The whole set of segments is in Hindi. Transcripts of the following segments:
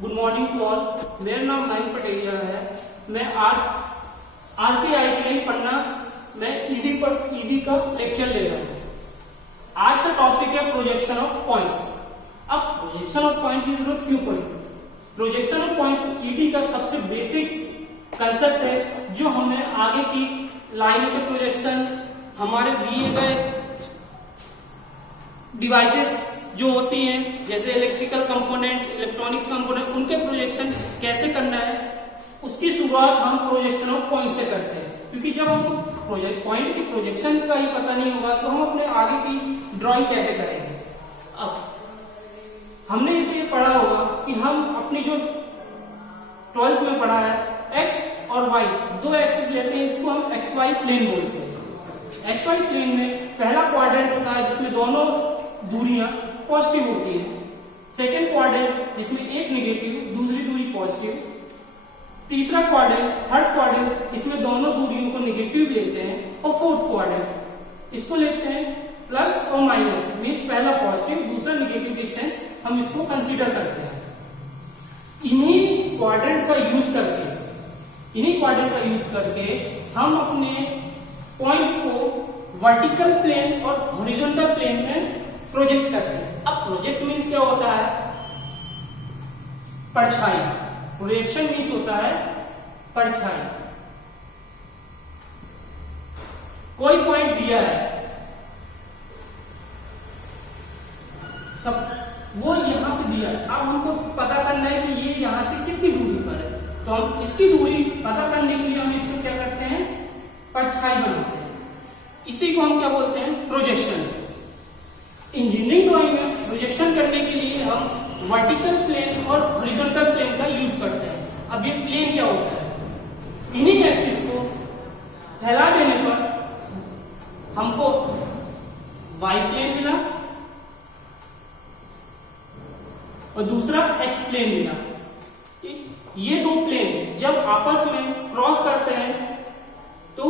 Good morning to all. मेरा नाम नाइन पटेलिया है। मैं आरपीआई के लिए पढ़ना मैं ईडी का लेक्चर ले रहा हूँ। आज का टॉपिक है प्रोजेक्शन ऑफ पॉइंट्स। अब प्रोजेक्शन ऑफ पॉइंट की जरूरत क्यों पड़ी? प्रोजेक्शन ऑफ पॉइंट्स ईडी का सबसे बेसिक कंसेप्ट है जो हमें आगे की लाइनों के प्रोजेक्शन, हमारे दिए गए डिवाइसेस जो होती हैं जैसे इलेक्ट्रिकल कंपोनेंट, इलेक्ट्रॉनिक्स कंपोनेंट, उनके प्रोजेक्शन कैसे करना है उसकी शुरुआत हम प्रोजेक्शन ऑफ पॉइंट से करते हैं। क्योंकि जब हमको पॉइंट के प्रोजेक्शन का ही पता नहीं होगा तो हम अपने आगे की ड्राइंग कैसे करेंगे। अब हमने ये पढ़ा होगा कि हम अपनी जो 12th में पढ़ा है एक्स और वाई दो एक्सिस लेते हैं, इसको हम एक्स वाई प्लेन बोलते हैं। एक्स वाई प्लेन में पहला क्वाड्रेंट होता है जिसमें दोनों दूरियां पॉजिटिव होती है, सेकेंड क्वाड्रेंट जिसमें एक नेगेटिव दूसरी दूरी पॉजिटिव, तीसरा क्वाड्रेंट थर्ड क्वाड्रेंट इसमें दोनों दूरियों को नेगेटिव लेते हैं, और फोर्थ क्वाड्रेंट इसको लेते हैं प्लस और माइनस, मींस पहला पॉजिटिव दूसरा नेगेटिव डिस्टेंस हम इसको कंसीडर करते हैं। इन्हीं क्वाड्रेंट का यूज करके हम अपने पॉइंट्स को वर्टिकल प्लेन और हॉरिजॉन्टल प्लेन में प्रोजेक्ट करते हैं। अब प्रोजेक्ट मीन्स क्या होता है? परछाई। प्रोजेक्शन मीन्स होता है परछाई। कोई पॉइंट दिया है, सब वो यहां पे दिया है। अब हमको पता करना है कि ये यहां से कितनी दूरी पर है, तो हम इसकी दूरी पता करने के लिए हम इसको क्या करते हैं? परछाई बनाते हैं। इसी को हम क्या बोलते हैं? प्रोजेक्शन। इंजीनियरिंग ड्राइंग में प्रोजेक्शन करने के लिए हम वर्टिकल प्लेन और हॉरिजॉन्टल प्लेन का यूज करते हैं। अब ये प्लेन क्या होता है? इन्हीं एक्सिस को फैला देने पर हमको वाई प्लेन मिला और दूसरा एक्स प्लेन मिला। ये दो प्लेन जब आपस में क्रॉस करते हैं तो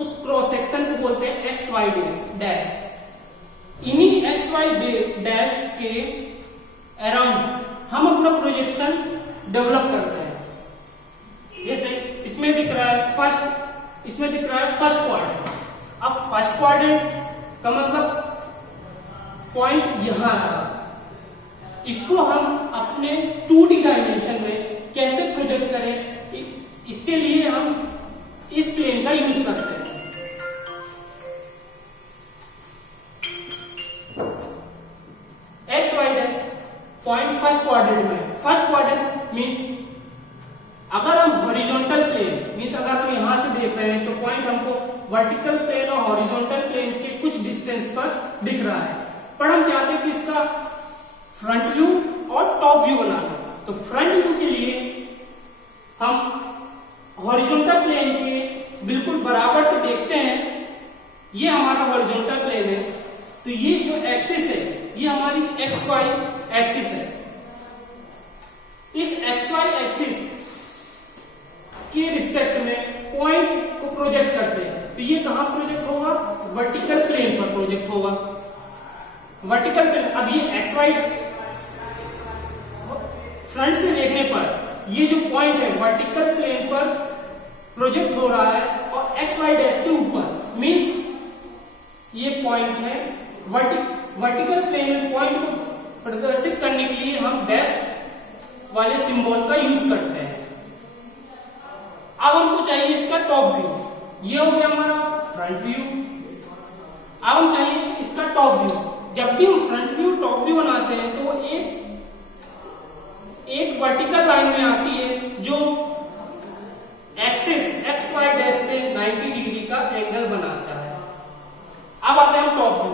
उस क्रॉस सेक्शन को बोलते हैं एक्स वाई डैश। इन्हीं एक्स वाई डैश के अराउंड हम अपना प्रोजेक्शन डेवलप करते हैं। जैसे इसमें दिख रहा है फर्स्ट क्वाड्रेंट। अब फर्स्ट क्वाड्रेंट का मतलब पॉइंट यहां रहा, इसको हम अपने 2D डायमेंशन में कैसे प्रोजेक्ट करें, इसके लिए हम इस प्लेन का यूज करते हैं। X Y dash point first quadrant में। फर्स्ट क्वाड्रेंट मींस अगर हम हॉरिजॉन्टल प्लेन मींस अगर हम यहां से देख रहे हैं तो पॉइंट हमको वर्टिकल प्लेन और हॉरिजॉन्टल प्लेन के कुछ डिस्टेंस पर दिख रहा है, पर हम चाहते हैं कि इसका फ्रंट व्यू और टॉप व्यू बनाना। तो फ्रंट व्यू के लिए हम हॉरिजॉन्टल प्लेन के बिल्कुल बराबर से देखते हैं, ये हमारा हॉरिजॉन्टल प्लेन है, तो ये जो एक्सिस है ये हमारी एक्स वाई एक्सिस है। इस एक्स वाई एक्सिस के रिस्पेक्ट में पॉइंट को प्रोजेक्ट करते हैं, तो ये कहां प्रोजेक्ट होगा? वर्टिकल प्लेन पर प्रोजेक्ट होगा। Vertical plane. अब ये एक्स वाई फ्रंट से देखने पर ये जो पॉइंट है वर्टिकल प्लेन पर प्रोजेक्ट हो रहा है और एक्स वाई डैश के ऊपर, मींस ये पॉइंट है वर्टिकल प्लेन में। पॉइंट को प्रदर्शित करने के लिए हम डैश वाले सिंबल का यूज करते हैं। अब हमको चाहिए इसका टॉप व्यू। ये हो गया हमारा फ्रंट व्यू। अब हम चाहिए इसका टॉप व्यू। जब भी हम फ्रंट व्यू टॉप व्यू बनाते हैं तो एक वर्टिकल लाइन में आती है जो एक्सिस एक्स वाई डैश से 90 डिग्री का एंगल बनाता है। अब आते हैं टॉप व्यू।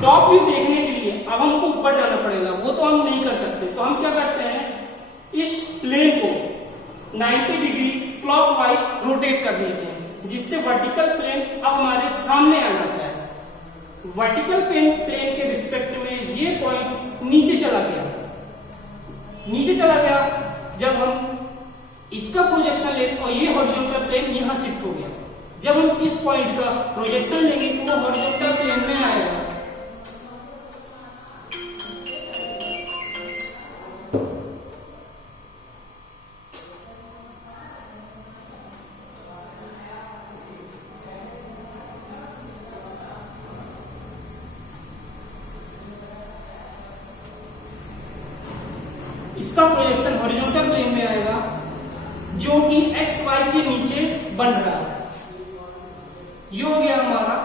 टॉप व्यू देखने के लिए अब हमको ऊपर जाना पड़ेगा, वो तो हम नहीं कर सकते, तो हम क्या करते हैं? इस प्लेन को 90 डिग्री क्लॉकवाइज रोटेट कर देते हैं, जिससे वर्टिकल प्लेन अब हमारे सामने आ जाता है। वर्टिकल प्लेन के रिस्पेक्ट में ये पॉइंट नीचे चला गया। जब हम इसका प्रोजेक्शन लेंगे और ये हॉरिजॉन्टल प्लेन यहां शिफ्ट हो गया। जब हम इस पॉइंट का प्रोजेक्शन लेंगे तो वो हॉरिजॉन्टल प्लेन में आएगा। इसका प्रोजेक्शन हॉरिजॉन्टल प्लेन में आएगा, जो कि एक्स वाई के नीचे बन रहा है। ये हो गया हमारा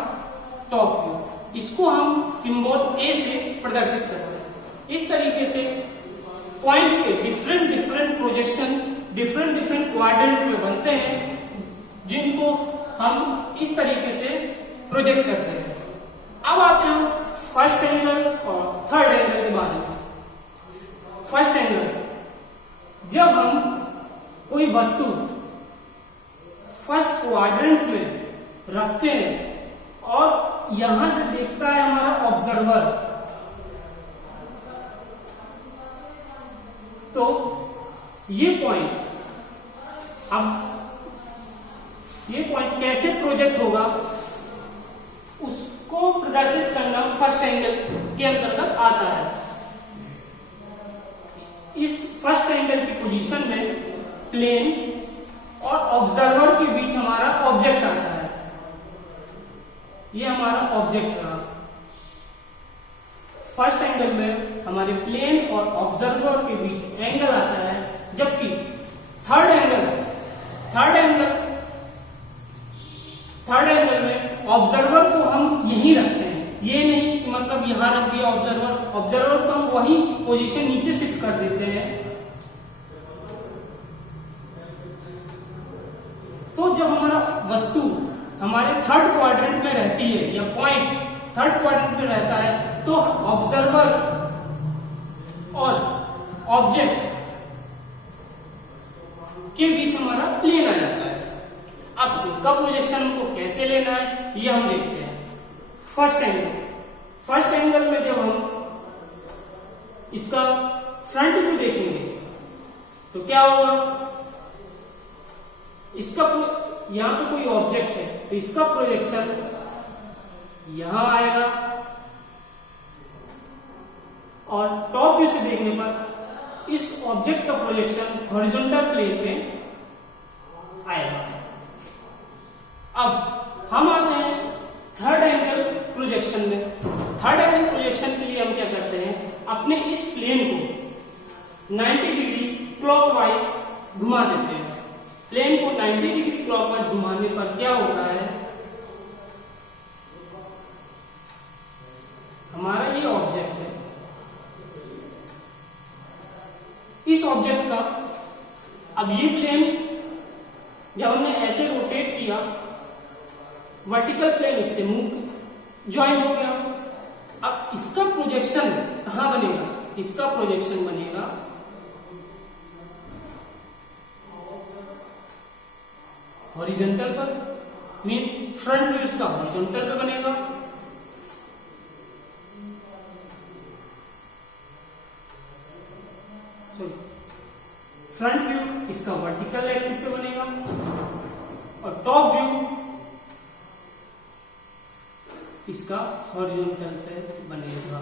टॉप व्यू। इसको हम सिंबल ए से प्रदर्शित करते हैं। इस तरीके से पॉइंट्स के different different projection different different quadrant में बनते हैं, जिनको हम इस तरीके से प्रोजेक्ट करते हैं। अब आते हैं फर्स्ट एंगल और थर्ड एंगल के बारे में। फर्स्ट एंगल, जब हम कोई वस्तु फर्स्ट क्वाड्रेंट में रखते हैं और यहां से देखता है हमारा ऑब्जर्वर, तो ये पॉइंट, अब ये पॉइंट कैसे प्रोजेक्ट होगा उसको प्रदर्शित करना फर्स्ट एंगल के अंतर्गत आता है। इस फर्स्ट एंगल की पोजीशन में प्लेन और ऑब्जर्वर के बीच हमारा ऑब्जेक्ट आता है। ये हमारा ऑब्जेक्ट रहा। फर्स्ट एंगल में हमारे प्लेन और ऑब्जर्वर के बीच एंगल आता है, जबकि थर्ड एंगल में ऑब्जर्वर को हम यहीं रखते हैं। ये नहीं कि मतलब यहां रख दिया ऑब्जर्वर को हम वही पोजीशन नीचे शिफ्ट कर देते हैं। तो जब हमारा वस्तु हमारे थर्ड क्वाड्रेंट में रहती है या पॉइंट थर्ड क्वाड्रेंट में रहता है, तो ऑब्जर्वर और ऑब्जेक्ट के बीच हमारा प्लेन आ जाता है। अब इनका प्रोजेक्शन को कैसे लेना है ये हम देखते हैं। फर्स्ट एंगल में जब हम इसका फ्रंट व्यू देखेंगे तो क्या होगा, इसका यहां पे कोई ऑब्जेक्ट है तो इसका प्रोजेक्शन यहां आएगा, और टॉप व्यू से देखने पर इस ऑब्जेक्ट का प्रोजेक्शन हॉरिजॉन्टल प्लेन पे आएगा। अब हम आते हैं थर्ड एंगल प्रोजेक्शन में। थर्ड एंगल प्रोजेक्शन के लिए हम क्या करते हैं, अपने इस प्लेन को 90 डिग्री क्लॉकवाइज घुमा देते हैं। प्लेन को 90 डिग्री क्लॉकवाइज घुमाने पर क्या होता है, हमारा ये ऑब्जेक्ट है, इस ऑब्जेक्ट का अब ये प्लेन जब हमने ऐसे रोटेट किया, वर्टिकल प्लेन इससे मूव ज्वाइन हो गया। अब इसका प्रोजेक्शन कहां बनेगा, इसका प्रोजेक्शन बनेगा हॉरिजॉन्टल पर, मींस फ्रंट व्यू इसका हॉरिजॉन्टल पे बनेगा, फ्रंट व्यू इसका वर्टिकल एक्सिस पे बनेगा, और टॉप व्यू इसका हॉरिजॉन्टल पे बनेगा।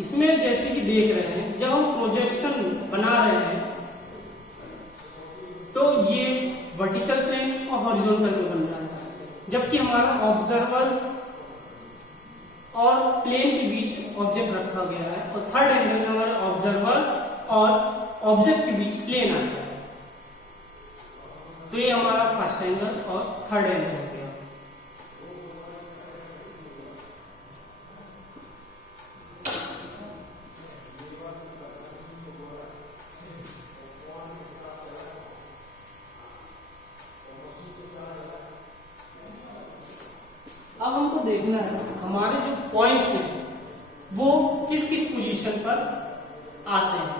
इसमें जैसे कि देख रहे हैं, जब हम प्रोजेक्शन बना रहे हैं तो ये वर्टिकल प्लेन और हॉरिजॉन्टल पे बन रहा है, जबकि हमारा ऑब्जर्वर और प्लेन के बीच ऑब्जेक्ट रखा गया है, और थर्ड एंगल में हमारे ऑब्जर्वर और ऑब्जेक्ट के बीच प्लेन आता है। तो ये हमारा फर्स्ट एंगल और थर्ड एंगल हो गया। अब हमको देखना है हमारे जो पॉइंट्स हैं वो किस किस पोजीशन पर आते हैं।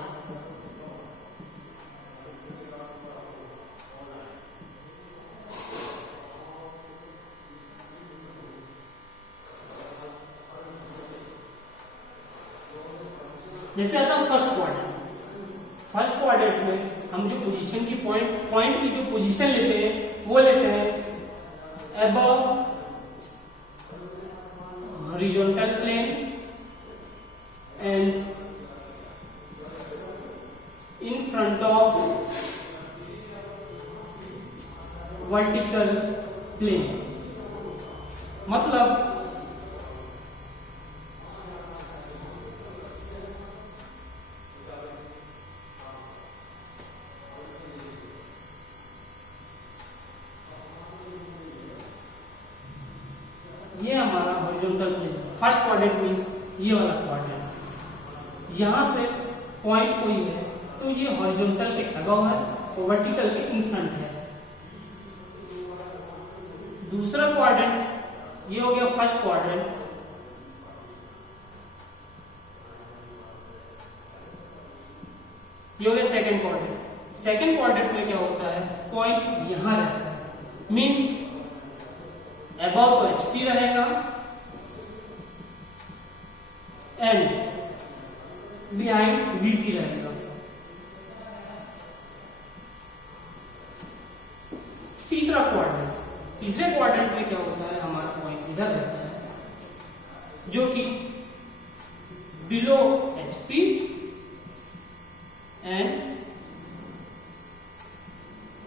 जैसे आता है फर्स्ट क्वाड्रेंट में हम जो पोजीशन की पॉइंट की जो पोजीशन लेते हैं वो लेते हैं above horizontal plane and in front of vertical plane. मतलब फर्स्ट क्वाड्रेंट मीन्स ये वाला क्वाड्रेंट। यहाँ पे पॉइंट कोई है तो ये हॉरिजॉन्टल के अबव है और वर्टिकल के इन फ्रंट है। दूसरा क्वाड्रेंट ये हो गया फर्स्ट क्वाड्रेंट। ये हो गया सेकंड क्वाड्रेंट। सेकंड क्वाड्रेंट में क्या होता है, पॉइंट यहां रहता है, मींस अबव तो HP रहेगा एंड बिहाइंड VP रहेगा। तीसरा क्वाड्रेंट, तीसरे क्वाड्रेंट में क्या होता है, हमारा पॉइंट इधर रहता है जो कि below HP and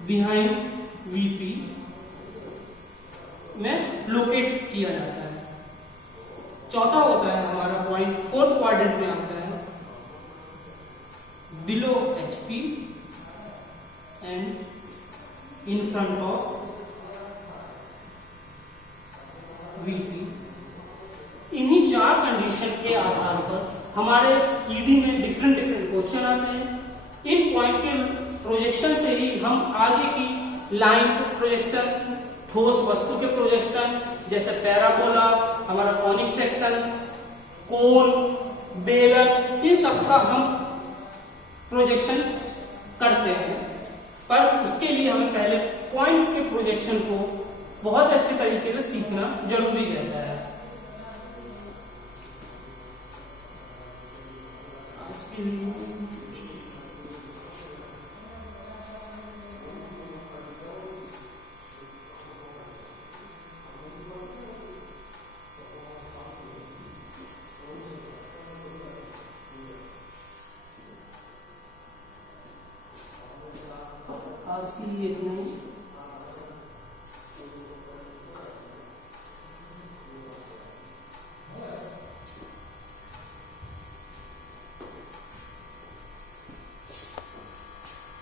behind VP में लोकेट किया जाता है। चौथा होता है हमारा पॉइंट फोर्थ क्वाड्रेंट में आता है below HP and in front of VP। इन्हीं चार कंडीशन के आधार पर हमारे ED में डिफरेंट क्वेश्चन आते हैं। इन पॉइंट के प्रोजेक्शन से ही हम आगे की लाइन प्रोजेक्शन, ठोस वस्तु के प्रोजेक्शन जैसे पैराबोला, हमारा कॉनिक सेक्शन, कोन, बेलन, इन सब का हम प्रोजेक्शन करते हैं। पर उसके लिए हमें पहले पॉइंट्स के प्रोजेक्शन को बहुत अच्छे तरीके से सीखना जरूरी रहता है। आज के लिए